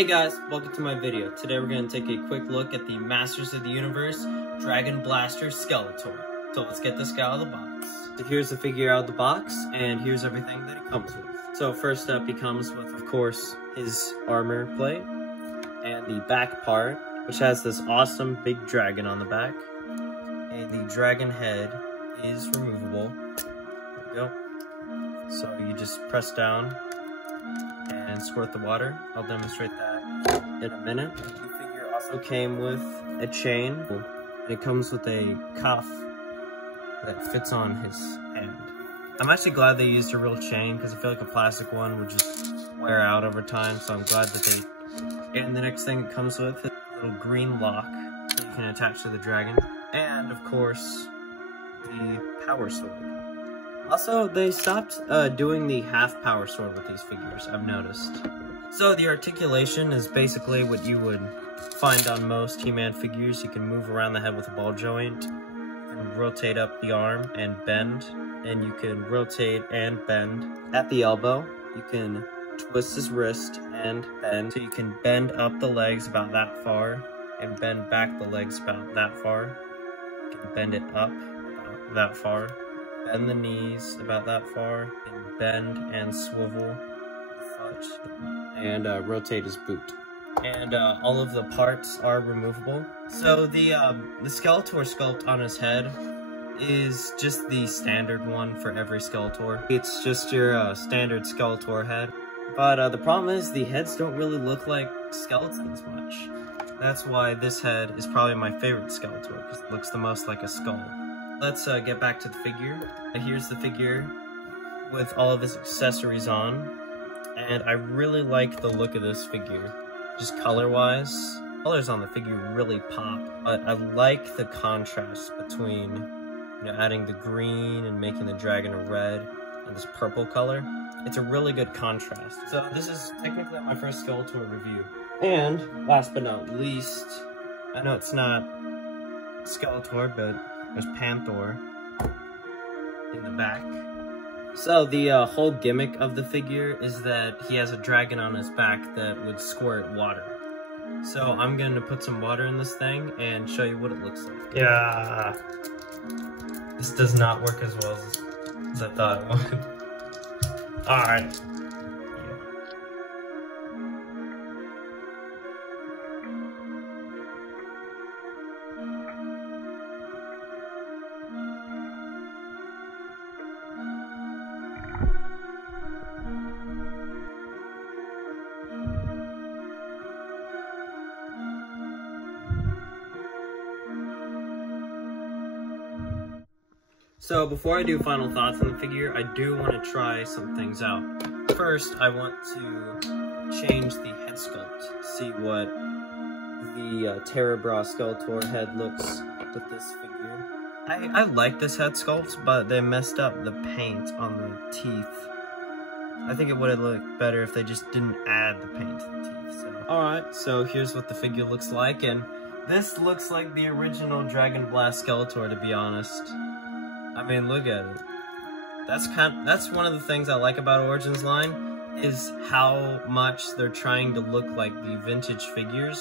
Hey guys, welcome to my video. Today we're going to take a quick look at the Masters of the Universe Dragon Blaster Skeletor. So let's get this guy out of the box. So here's the figure out of the box, and here's everything that it comes with. So first up, he comes with, of course, his armor plate, and the back part, which has this awesome big dragon on the back. And the dragon head is removable. There we go. So you just press down and squirt the water. I'll demonstrate that in a minute. The figure also came with a chain, and it comes with a cuff that fits on his hand. I'm actually glad they used a real chain because I feel like a plastic one would just wear out over time, so I'm glad that they... And the next thing it comes with is a little green lock that you can attach to the dragon. And, of course, the power sword. Also, they stopped doing the half power sword with these figures, I've noticed. So the articulation is basically what you would find on most He-Man figures. You can move around the head with a ball joint, you can rotate up the arm and bend, and you can rotate and bend at the elbow. You can twist his wrist and bend, so you can bend up the legs about that far, and bend back the legs about that far. You can bend it up about that far. Bend the knees about that far, and bend and swivel the foot, and rotate his boot. And all of the parts are removable. So the Skeletor sculpt on his head is just the standard one for every Skeletor. It's just your standard Skeletor head. But the problem is the heads don't really look like skeletons much. That's why this head is probably my favorite Skeletor, because it looks the most like a skull. Let's get back to the figure. Here's the figure with all of his accessories on, and I really like the look of this figure, just color-wise. Colors on the figure really pop, but I like the contrast between, adding the green and making the dragon a red and this purple color. It's a really good contrast. So this is technically my first Skeletor review. And last but not least, I know it's not Skeletor, but there's Panther in the back. So the whole gimmick of the figure is that he has a dragon on his back that would squirt water. So I'm going to put some water in this thing and show you what it looks like. Yeah. This does not work as well as I thought it would. Alright. So before I do final thoughts on the figure, I do want to try some things out. First, I want to change the head sculpt, see what the Terrabra Skeletor head looks with this figure. I like this head sculpt, but they messed up the paint on the teeth. I think it would have looked better if they just didn't add the paint to the teeth. So. Alright, so here's what the figure looks like, and this looks like the original Dragon Blast Skeletor, to be honest. I mean, look at it. That's one of the things I like about Origins line, is how much they're trying to look like the vintage figures,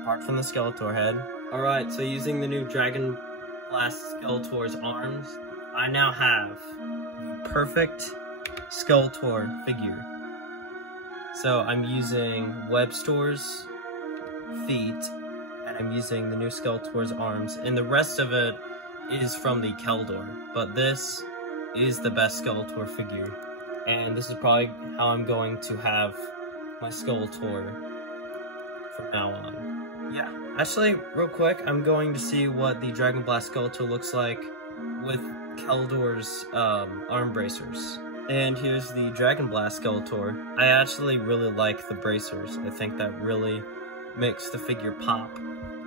apart from the Skeletor head. Alright, so using the new Dragon Blast Skeletor's arms, I now have the perfect Skeletor figure. So I'm using Webstor's feet, and I'm using the new Skeletor's arms, and the rest of it is from the Keldor, but this is the best Skeletor figure, and this is probably how I'm going to have my Skeletor from now on. Yeah, actually, real quick, I'm going to see what the Dragon Blast Skeletor looks like with Keldor's arm bracers. And here's the Dragon Blast Skeletor. I actually really like the bracers. I think that really makes the figure pop.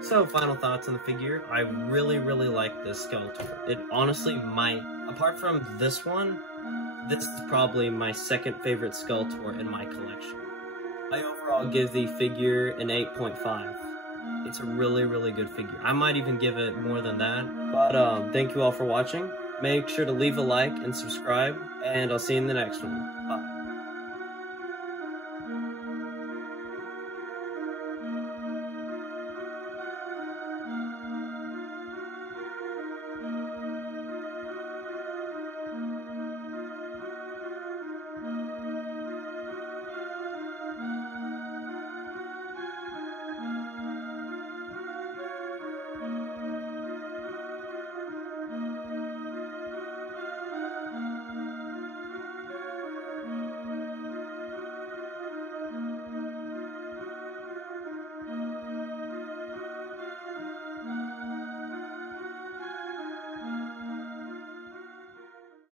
So, final thoughts on the figure. I really like this Skeletor. It honestly might, apart from this one, this is probably my second favorite Skeletor in my collection. I overall give the figure an 8.5. It's a really good figure. I might even give it more than that. But thank you all for watching. Make sure to leave a like and subscribe, and I'll see you in the next one. Bye.